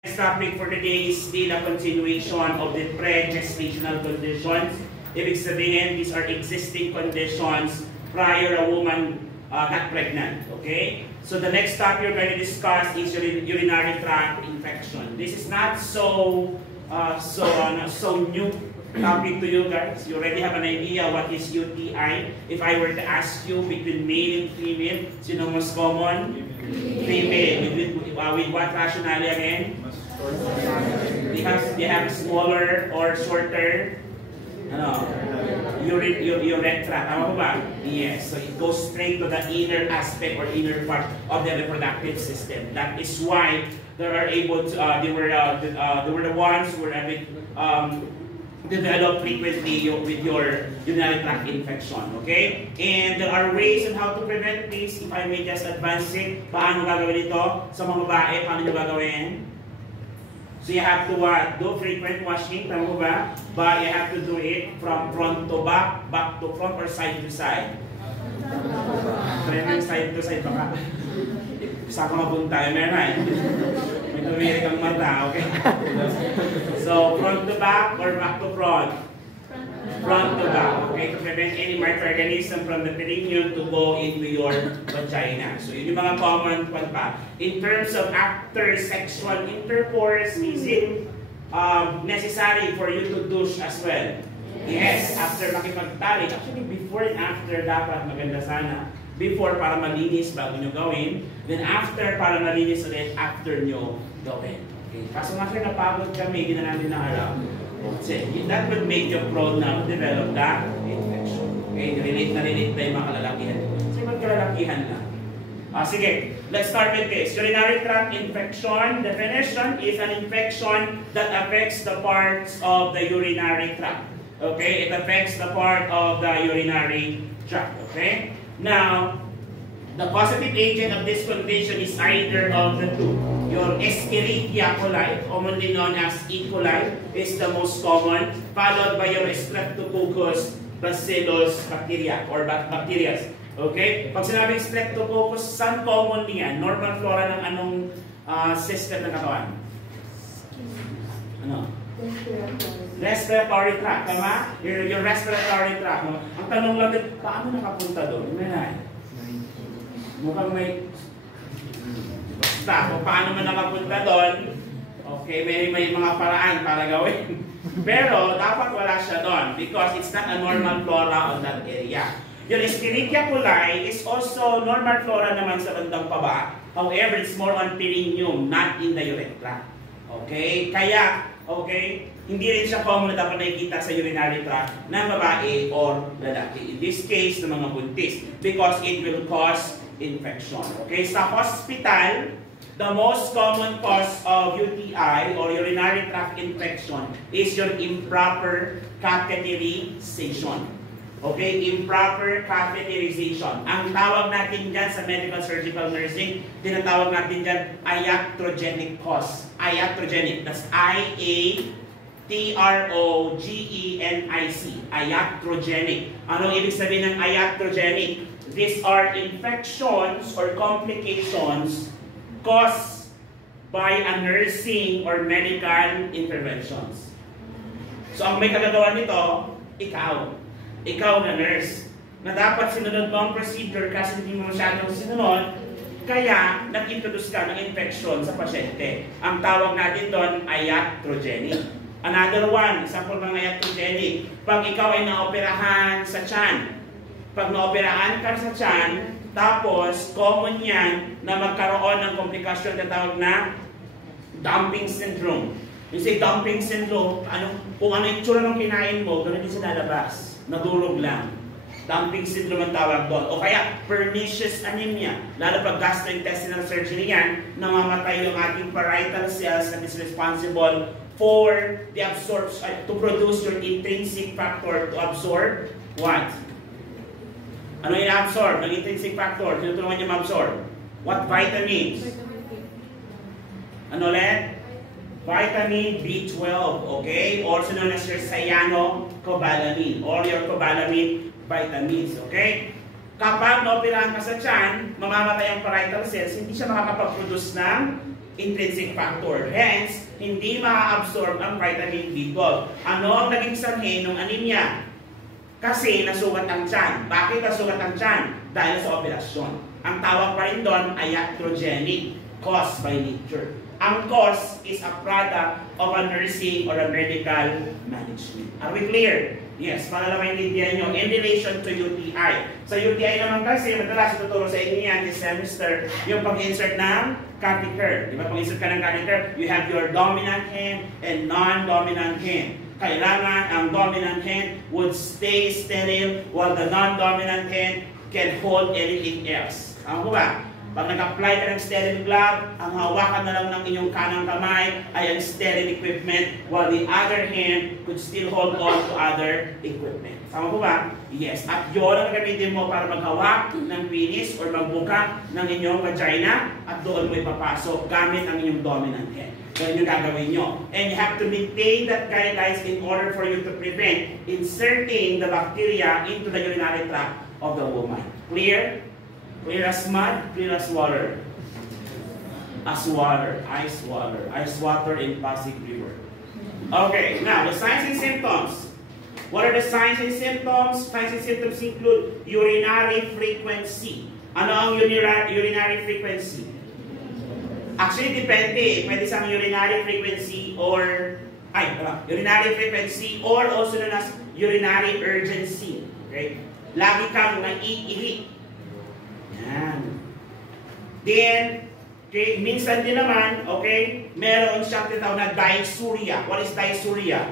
Next topic for today is still a continuation of the pre-gestational conditions. Ibig sabihin, these are existing conditions prior a woman got pregnant. Okay? So the next topic we're going to discuss is urinary tract infection. This is not so new topic to you guys. You already have an idea what is UTI. If I were to ask you between male and female, sino mas common? Female. With what rationale again? They have smaller or shorter urethra. Tama ba? Yes. So it goes straight to the inner aspect or inner part of the reproductive system. That is why they are able to. They were the ones who were developed frequently with your urinary tract infection. Okay? And there are ways on how to prevent this. If I may just advance it, paano gagawin ito sa mga babae? Paano nyo gagawin? So you have to do frequent washing, tama ba? But you have to do it from front to back, back to front, or side to side. Training side to side baka. Isa ka mabuntay, meron na. May tumiri kang mata, okay? So front to back or back to front? Front to back, okay? To prevent any microorganism from the perineum to go into your vagina. So yun yung mga common pa. In terms of after sexual intercourse, is it necessary for you to douche as well? Yes, after makipagtalik. Actually, before and after dapat maganda sana. Before para malinis bago nyo gawin. Then after para malinis ulit after nyo gawin. Okay. Kaso nga sir, napagod kami, hindi na natin naharap. Okay. That would make you prone na develop that infection. Okay, relate na yung mga kalalakihan. Kasi magkalalakihan lang. Sige, let's start with this. Urinary tract infection. Definition is an infection that affects the parts of the urinary tract. Okay, it affects the part of the urinary tract. Okay, now the causative agent of this condition is either of the two. Your Escherichia coli, commonly known as E. coli, is the most common, followed by your Streptococcus bacillus bacteria or bacteria. Okay? Pag sinabing Streptococcus, saan common niyan? Normal flora ng anong system ng katawan? Ano? Respiratory tract, tama? Your respiratory tract. Ang tanong lang din, paano nakapunta doon? Mukhang may basta kung paano man nakapunta doon. Okay, may mga paraan para gawin. Pero dapat wala siya doon because it's not a normal flora on that area. Your Escherichia coli is also normal flora naman sa bandang paba. However, it's more on perineum, not in the urethra. Okay? Kaya, okay, hindi rin siya common na dapat nakikita sa urinary tract ng babae or lalaki. In this case, ng mga buntis. Because it will cause infection. Okay? Sa hospital, the most common cause of UTI or urinary tract infection is your improper catheterization. Okay? Improper catheterization. Ang tawag natin dyan sa medical surgical nursing, tinatawag natin dyan iatrogenic cause. Iatrogenic. That's I-A-T-R-O-G-E-N-I-C. Iatrogenic. Anong ibig sabihin ng iatrogenic? These are infections or complications caused by a nursing or medical interventions. So ang may kagagawa nito, ikaw na nurse, na dapat sinunod mo ang procedure kasi hindi mo masyadong sinunod, kaya nag-introduce ka ng infection sa pasyente. Ang tawag natin doon ay iatrogenic. Another one, example ng iatrogenic, pag ikaw ay naoperahan sa tiyan, pag naoperahan ka sa tiyan, tapos common yan na magkaroon ng komplikasyon na tawag na dumping syndrome. Yung say dumping syndrome, kung ano yung tsura ng kinain mo, ganun din sa lalabas. Nadurog lang. Dumping syndrome ang tawag doon. O kaya pernicious anemia. Lalo pag gastrointestinal surgery yan, namamatay yung ating parietal cells that is responsible for the absorption, to produce your intrinsic factor to absorb what? Ano yung absorb? Ng intrinsic factor. Tinutulungan niya ma-absorb. What vitamins? Ano ulit? Vitamin B12, okay? Also known as your cyanocobalamin or your cobalamin vitamins, okay? Kapag naoperahan ka sa tiyan, mamamatay ang parietal cells, hindi siya makakapag-produce ng intrinsic factor. Hence, hindi ma-absorb ang vitamin B12. Ano ang naging sanhi ng anemia? Kasi nasugat ang tiyan. Bakit nasugat ang tiyan? Dahil sa operasyon. Ang tawag pa rin doon ay iatrogenic, caused by nature. Ang cause is a product of a nursing or a medical management. Are we clear? Yes, para lang maintindihan nyo. In relation to UTI. Sa UTI naman kasi, madalas ituturo sa inyo yan this semester, yung pag-insert ng catheter. Di ba? Pag-insert ka ng catheter, you have your dominant hand and non-dominant hand. Kailangan ang dominant hand would stay sterile while the non-dominant hand can hold anything else. Tama po ba? Pag nag-apply ka ng sterile glove, ang hawakan na lang ng inyong kanang kamay ay ang sterile equipment while the other hand could still hold on to other equipment. Tama po ba? Yes. At yun ang gamitin mo para maghawak ng penis or magbuka ng inyong vagina at doon mo ipapasok gamit ang inyong dominant hand. Ganyan yung gagawin nyo. And you have to maintain that guidelines in order for you to prevent inserting the bacteria into the urinary tract of the woman. Clear? Clear as mud, clear as water. As water, ice water. Ice water in Pasig River. Okay, now the signs and symptoms. What are the signs and symptoms? Signs and symptoms include urinary frequency. Ano ang urinary frequency? Actually, depende. Pwede sa urinary frequency or urinary frequency or also known as urinary urgency. Okay? Lagi kang naiihi. Yan. Then, okay, minsan din naman, okay, meron siyang tinatawag na dysuria. What is dysuria?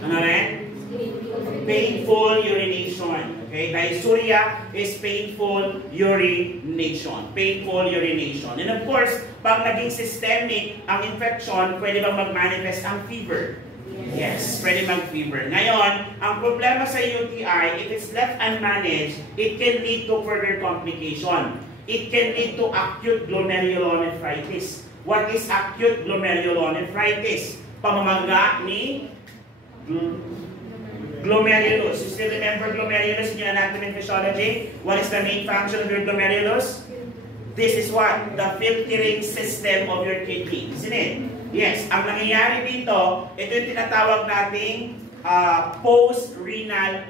Ano rin? Painful urination. Okay, dysuria is painful urination. Painful urination. And of course, pag naging systemic ang infection, pwede bang mag-manifest ang fever? Yes, pwede mag-fever. Ngayon, ang problema sa UTI, if it's left unmanaged, it can lead to further complication. It can lead to acute glomerulonephritis. What is acute glomerulonephritis? Pamamaga ni glomerulus. You still remember glomerulus in your anatomy and physiology? What is the main function of your glomerulus? This is what? The filtering system of your kidney. Isn't it? Yes. Ang nangyayari dito, ito yung tinatawag nating post-renal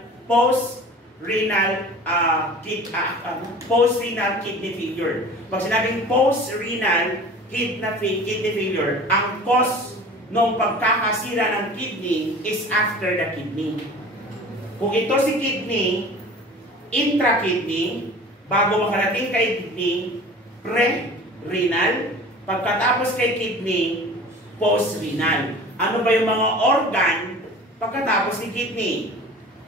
kidney failure. Pag sinabing post-renal kidney failure, ang cause ng pagkakasira ng kidney is after the kidney. Kung ito si kidney, intra-kidney, bago makarating kay kidney, pre-renal, pagkatapos kay kidney, post-renal. Ano ba yung mga organ pagkatapos ni kidney?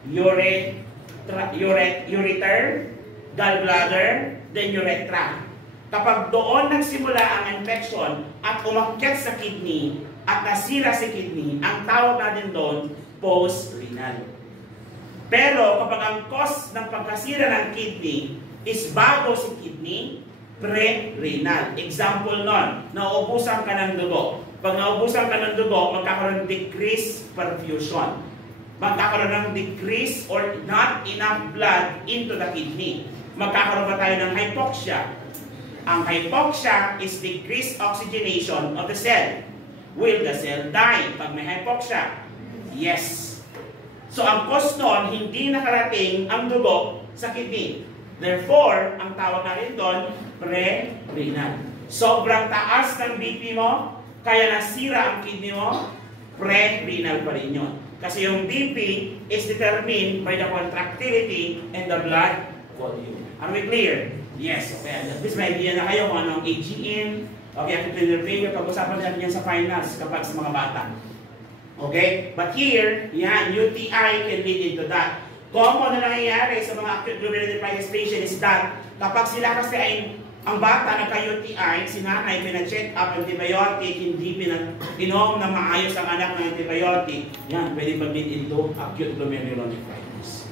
Ureter, gallbladder, then urethra. Kapag doon nagsimula ang infection at umakyat sa kidney at nasira si kidney, ang tawag natin doon, post-renal. Pero kapag ang cause ng pagkasira ng kidney is bago si kidney, pre-renal. Example nun, nauubusan ka ng dugo. Pag naubusan ka ng dugo, magkakaroon ng decreased perfusion. Magkakaroon ng decreased or not enough blood into the kidney. Magkakaroon pa tayo ng hypoxia. Ang hypoxia is decreased oxygenation of the cell. Will the cell die pag may hypoxia? Yes. So ang cause nun, hindi nakarating ang dugo sa kidney. Therefore, ang tawag natin doon, pre-renal. Sobrang taas ng BP mo, kaya nasira ang kidney mo, pre-renal pa rin yun. Kasi yung BP is determined by the contractility and the blood volume. Are we clear? Yes. Okay. At least may idea na kayo kung anong AGM. Okay, at cleaner failure, pag-usapan natin yan sa finals kapag sa mga bata. Okay? But here, yan, UTI can lead into that. Common na nangyayari sa mga acute glomerulonephritis patient is that kapag sila kasi ay ang bata nagka-UTI, si nanay pina-check up antibiotic, hindi pinag-inom na maayos ang anak ng antibiotic, yan, pwede mag-lead into acute glomerulonephritis.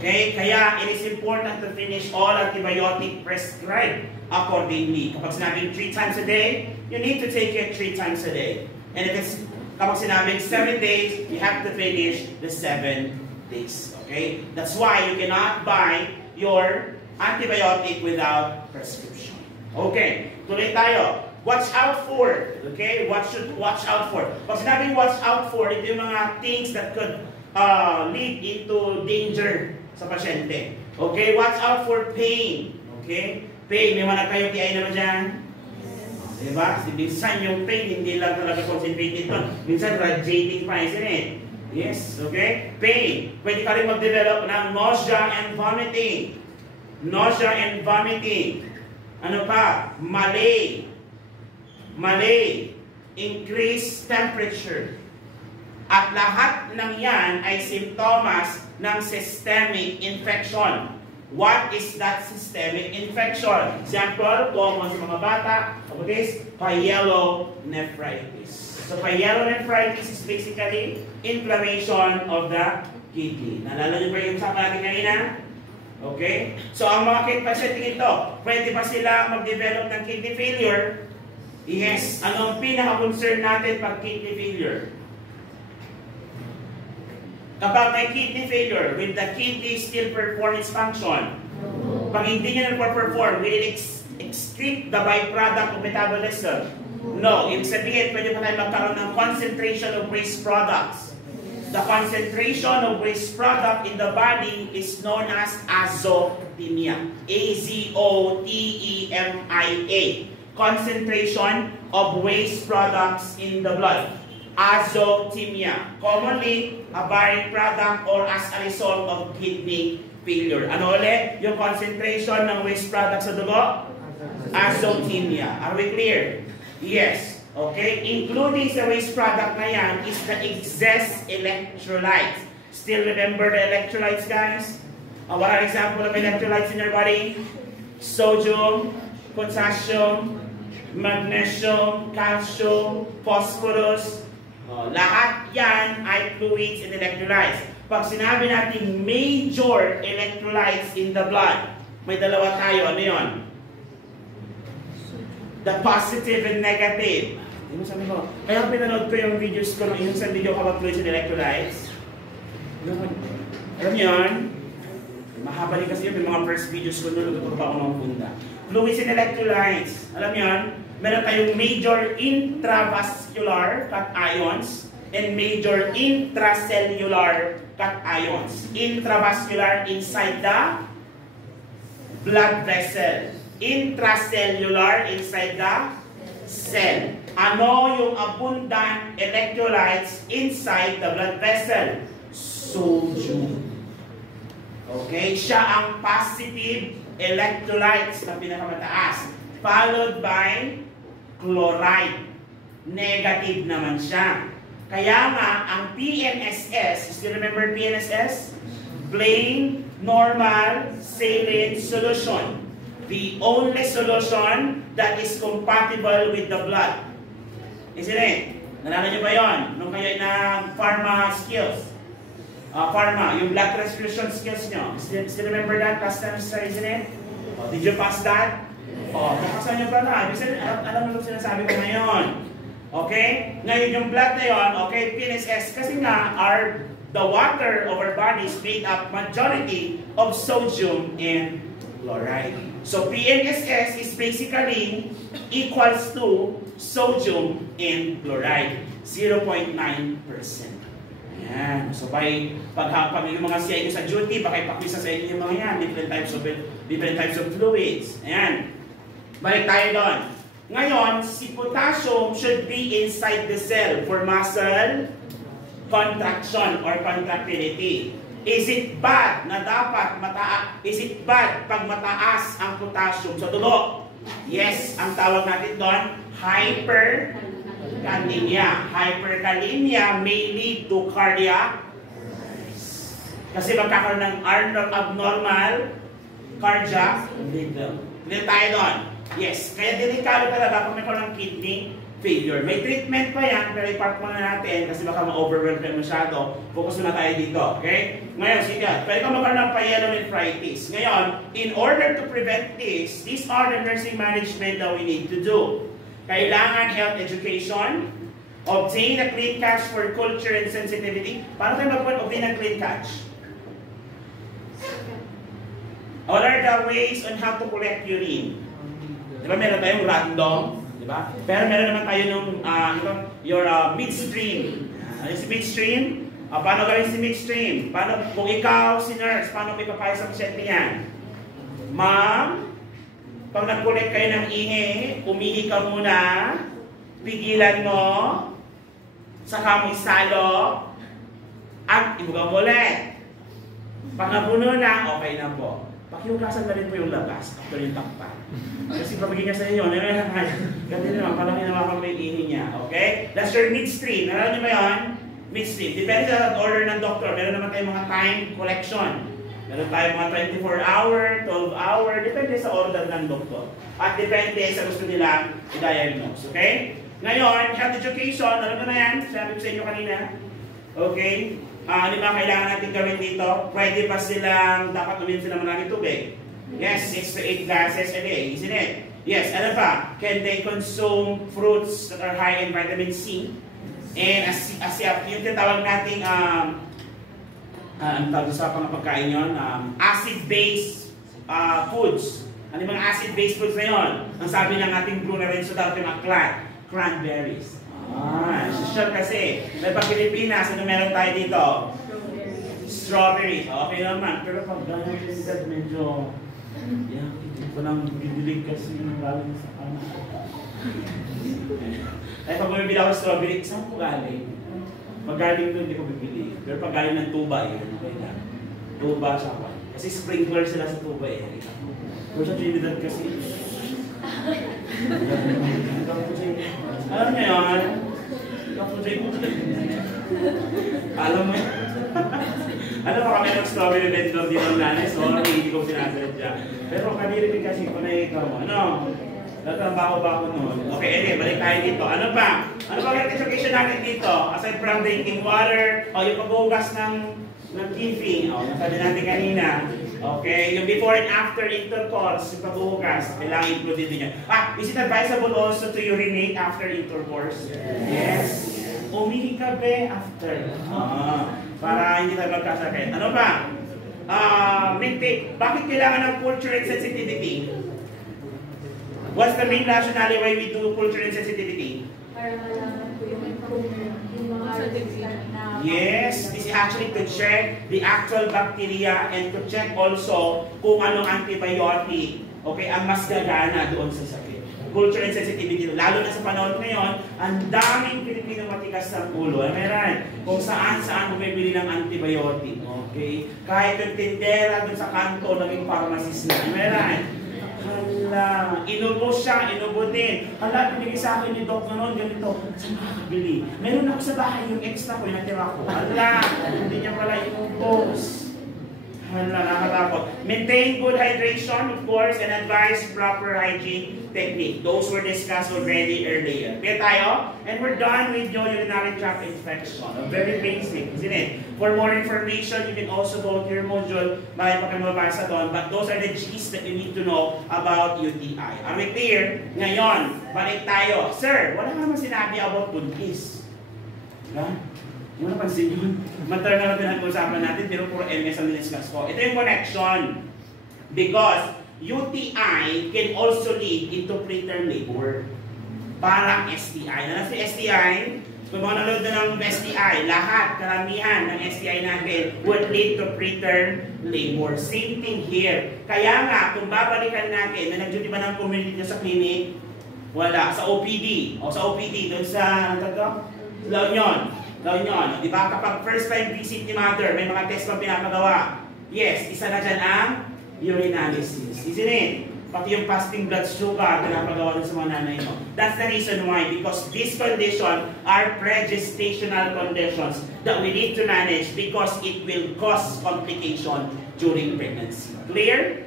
Okay? Kaya it is important to finish all antibiotic prescribed accordingly. Kapag sinabing 3 times a day, you need to take it 3 times a day. And if it's kapag sinabing 7 days, you have to finish the 7 days. Okay? That's why you cannot buy your antibiotic without prescription. Okay, tuloy tayo. Watch out for. Okay? What should watch out for? Pag sinabing watch out for, ito yung mga things that could lead into danger sa pasyente. Okay? Watch out for pain. Okay? Pain. May mga nagka-UTI naman dyan? Diba? Minsan yung pain, hindi lang talaga concentrated doon. Minsan radiating pa, isn't it? Yes. Okay? Pain. Pwede ka rin mag-develop ng nausea and vomiting. Nausea and vomiting. Ano pa? Malay, increased temperature. At lahat ng yan ay simptomas ng systemic infection. What is that systemic infection? Example, common sa mga bata, pyelonephritis. So pyelonephritis is basically inflammation of the kidney. Naalala niyo ba yung usapan natin kanina? Okay? So ang mga pasyente ito, pwede ba sila mag-develop ng kidney failure? Yes. Anong pinaka-concern natin pag kidney failure? Kapag may kidney failure, will the kidney still perform its function? Pag hindi niya na-perform, will it excrete the byproduct of metabolism? No. Ibig sabihin, pwede pa tayo magkaroon ng concentration of waste products. The concentration of waste product in the body is known as azotemia. A-Z-O-T-E-M-I-A. Concentration of waste products in the blood. Azotemia. Commonly, a byproduct or as a result of kidney failure. Ano ulit? Yung concentration ng waste products sa dugo? Azotemia. Are we clear? Yes. Okay? Including sa waste product na yan is the excess electrolytes. Still remember the electrolytes, guys? What are example of electrolytes in your body? Sodium, potassium, magnesium, calcium, phosphorus. Lahat yan ay fluids and electrolytes. Pag sinabi natin major electrolytes in the blood, may dalawa tayo. Ano yun? The positive and negative. Sabi ko, kaya pinanood ko yung videos ko yung sa video about fluids and electrolytes. Alam niyo yun? Mahaba rin kasi yun. May mga first videos ko doon, nagtuturo pa ako ng funda. Fluids and electrolytes. Alam niyo yun? Meron tayong major intravascular cations and major intracellular cations. Intravascular inside the blood vessel. Intracellular inside the cell. Ano yung abundant electrolytes inside the blood vessel? Sodium. Okay? Siya ang positive electrolytes na pinakamataas. Followed by chloride. Negative naman siya. Kaya nga, ang PNSS, do you remember PNSS? Plain, normal, saline solution. The only solution that is compatible with the blood. Isn't it? Nalala niyo ba yun? Nung kayo na pharma skills. Pharma, yung blood transfusion skills nyo. Still remember that last semester, isn't it? Did you pass that? Nakasan nyo pala. Alam mo yung sinasabi ko ngayon. Okay? Ngayon yung blood na yun, okay, PNSS, kasi nga, the water of our body is made up majority of sodium and chloride. So PNSS is basically equals to sodium and chloride, 0.9%. Ayan. So pag yung mga CIU sa duty, baka ipakisa sa inyo yung mga yan, different types of fluids. Ayan. Balik tayo doon. Ngayon, si potassium should be inside the cell for muscle contraction or contractility. Is it bad na dapat is it bad pag mataas ang potassium sa dugo? Yes, ang tawag natin doon, hyperkalemia. Hyperkalemia may lead to cardiac arrest. Kasi magkakaroon ng abnormal cardiac rhythm. Hindi tayo doon. Yes, kaya delikado talaga kung may ng kidney failure. May treatment pa yan, pero i-park muna natin kasi baka ma-overwhelm tayo masyado. Focus muna tayo dito, okay? Ngayon, sige, pwede ka magkaroon ng pyelonephritis. Ngayon, in order to prevent this, these are the nursing management that we need to do. Kailangan health education, obtain a clean catch for culture and sensitivity. Paano tayo mag-obtain ng clean catch? What are the ways on how to collect urine? Di ba meron tayong random? Di ba? Pero meron naman tayo nung your midstream. Si midstream? Paano gawin si midstream? Paano, kung ikaw, si nurse, paano may papayag sa pasyente niyan? Ma'am, pag nag-collect kayo ng ihi, umihi ka muna, pigilan mo, saka mo isalo, at ibuga mo ulit. Pag napuno na, okay na po. Pakiugasan na rin po yung labas after yung takpan. Kasi pabigyan niya sa inyo, ganti naman, parang hinawakan mo yung ihi niya. Okay? That's your midstream. Alam niyo ba yun? Midstream. Depende sa order ng doktor. Meron naman tayong mga time collection. Meron tayong mga 24-hour, 12-hour. Depende sa order ng doktor. At depende sa gusto nila i-diagnose. Okay? Ngayon, health education. Alam mo na yan? Sabi ko sa inyo kanina. Okay? Ano ba kailangan natin gawin dito? Pwede pa silang, dapat uminom sila maraming tubig. Yes, 6 to 8 glasses a day, isn't it? Yes, ano pa? Can they consume fruits that are high in vitamin C? And as yung tinatawag nating, ang tawag sa pagkain yun, acid-based foods. Ano yung mga acid-based foods na yun? Ang sabi ng ating Bruno Renzo dapat yung mga cranberries. Sure kasi. May pag-Pilipinas, ano meron tayo dito? Strawberries. Okay naman. Pero pag ganyan yung edad, medyo hindi ko nang bibilig kasi galing sa kanan. Ay, pag bumibili ako strawberry, saan po galing? Pag galing doon, hindi ko bibili. Pero pag galing ng tuba, okay na. Tuba sa kwan. Kasi sprinkler sila sa tuba eh. Pero sa Trinidad kasi, alam niyo yun? Alam mo yun? Ano ba kami ng strawberry vendor dito ng nanay? Sorry, hindi ko sinasadya. Pero kanilinig kasi ko na ikaw. Ano? Natrabaho ba ako noon? Okay, anyway, balik tayo dito. Ano pa? Ano ba ang education natin dito? Aside from drinking water, o yung paghugas ng giving, o nasabi natin kanina. Okay, yung before and after intercourse, yung paghugas, kailangan include din yan. Is it advisable also to urinate after intercourse? Yes. Umihi ka be after. Para hindi tayo magkasakit. Ano ba? Bakit kailangan ng culture and sensitivity? What's the main rationale why we do culture and sensitivity? Para malaman po yung mga na... Yes, this is actually to check the actual bacteria and to check also kung anong antibiotic, okay, ang mas gagana doon sa sakit. Culture and sensitivity, lalo na sa panahon ngayon, ang daming Pilipino matigas ng ulo. Meron, kung saan bumibili ng antibiotic, okay? Kahit yung tindera doon sa kanto, naging pharmacist na. Meron. Hala, inubo siya, inubo din. Hala, pinigay sa akin ni Doc noon, ganito. Saan makakabili? Meron ako sa bahay, yung extra ko, yung natira ko. Hala, hindi niya pala inubos. Hala, nakatakot. Maintain good hydration, of course, and advise proper hygiene technique. Those were discussed already earlier. Okay tayo? And we're done with your urinary tract infection. Very basic, isn't it? For more information, you can also go to your module. Bakit pa kayo mabasa doon? But those are the G's that you need to know about UTI. Are we clear? Ngayon, balik tayo. Sir, wala naman sinabi about buntis. Diba? Hindi mo napansin yun. Matar na natin ang usapan natin, pero puro MS ang diniscuss ko. Ito yung connection. Because UTI can also lead into preterm labor. Parang STI. Na si STI, kung mga nanood na ng STI, lahat, karamihan ng STI natin would lead to preterm labor. Same thing here. Kaya nga, kung babalikan natin, na nag-duty ba ng community sa clinic? Wala. Sa OPD. O sa OPD, doon sa, La Union. Di ba? Kapag first time visit ni mother, may mga test pa pinapagawa. Yes, isa na dyan ang urinalysis. Isn't it? Pati yung fasting blood sugar, pinapagawa dun sa mga nanay mo. That's the reason why. Because these conditions are pregestational conditions that we need to manage because it will cause complication during pregnancy. Clear?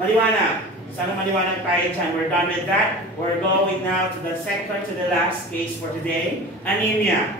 Maliwanag. Sana maliwanag tayo dyan. We're done with that. We're going now to the second to the last case for today. Anemia.